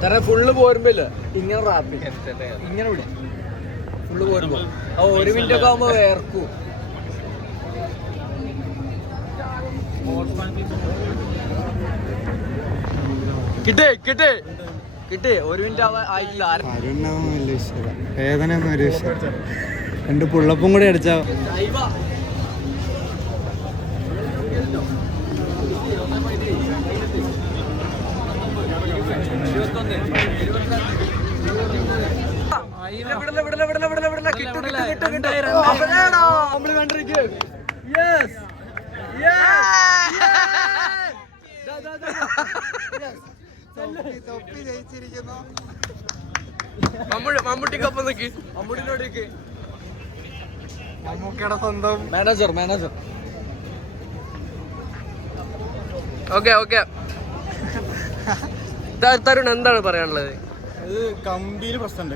കാരണം ഫുള്ള് പോരുമ്പില്ല ഇങ്ങനെ റാപ്പി ഇങ്ങനെ വിടും ഫുള്ള് പോരുമ്പോ ഒരു മിനിറ്റ് ഒക്കെ ആവുമ്പോ വേർക്കും. കിട്ടേ ഒരു മിനിറ്റ് ആയിട്ടില്ല. വേദന ഒന്നും ഒരു വിഷയം. 2 പുള്ളപ്പും കൂടി അടിച്ചാ മമ്മൂട്ടിക്കൊപ്പം നിൽക്ക്. മമ്മൂട്ടിനോടേക്ക് മമ്മൂക്കയുടെ സ്വന്തം മാനേജർ. ഓക്കെ തരുൺ എന്താണ് പറയാനുള്ളത്? കമ്പിയിൽ പ്രശ്നമുണ്ട്.